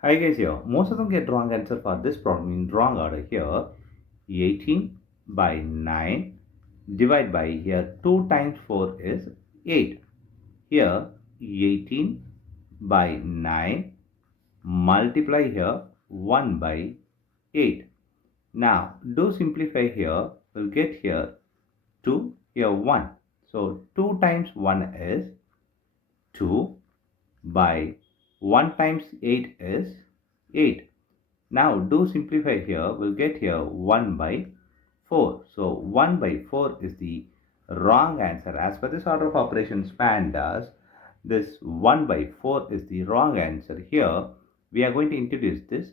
Hi guys, here most of them get wrong answer for this problem in wrong order. Here 18 by 9 divide by here 2 times 4 is 8. Here 18 by 9 multiply here 1 by 8. Now do simplify here, we'll get here 2, here 1. So 2 times 1 is 2 by 1 times 8 is 8. Now do simplify here, we'll get here 1 by 4. So 1 by 4 is the wrong answer. As per this order of operations PEMDAS, this 1 by 4 is the wrong answer. Here we are going to introduce this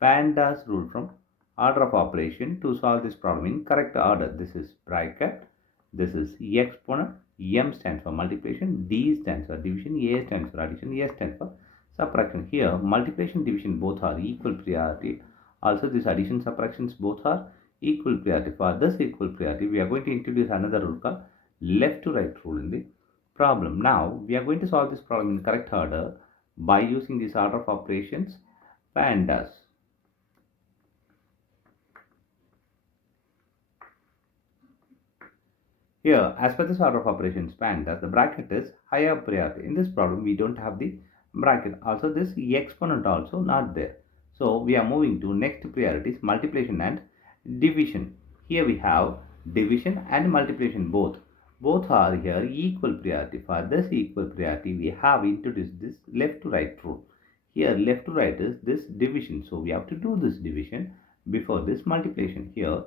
PEMDAS rule from order of operation to solve this problem in correct order. This is bracket, this is exponent, M stands for multiplication, D stands for division, A stands for addition, S stands for subtraction. Here multiplication division both are equal priority. Also this addition subtractions both are equal priority. For this equal priority we are going to introduce another rule called left to right rule in the problem. Now we are going to solve this problem in correct order by using this order of operations PEMDAS. Here, as per this order of operations PEMDAS, the bracket is higher priority. In this problem, we don't have the bracket. Also, this exponent also not there. So, we are moving to next priorities, multiplication and division. Here we have division and multiplication both. Both are here equal priority. For this equal priority, we have introduced this left to right rule. Here, left to right is this division. So, we have to do this division before this multiplication. Here,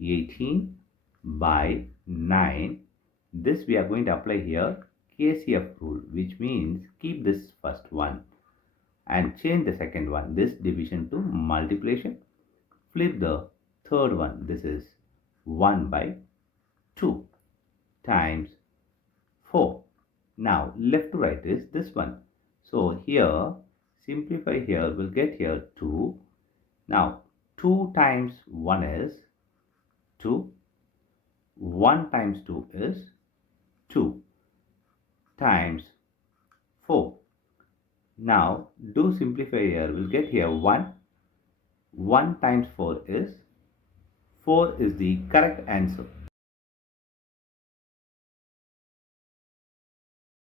18 by 9. This we are going to apply here KCF rule, which means keep this first one and change the second one, this division to multiplication. Flip the third one, this is 1 by 2 times 4. Now left to right is this one. So here simplify, here we'll get here 2. Now 2 times 1 is 2. 1 times 2 is 2 times 4. Now do simplify here, we'll get here 1. 1 times 4 is 4 is the correct answer.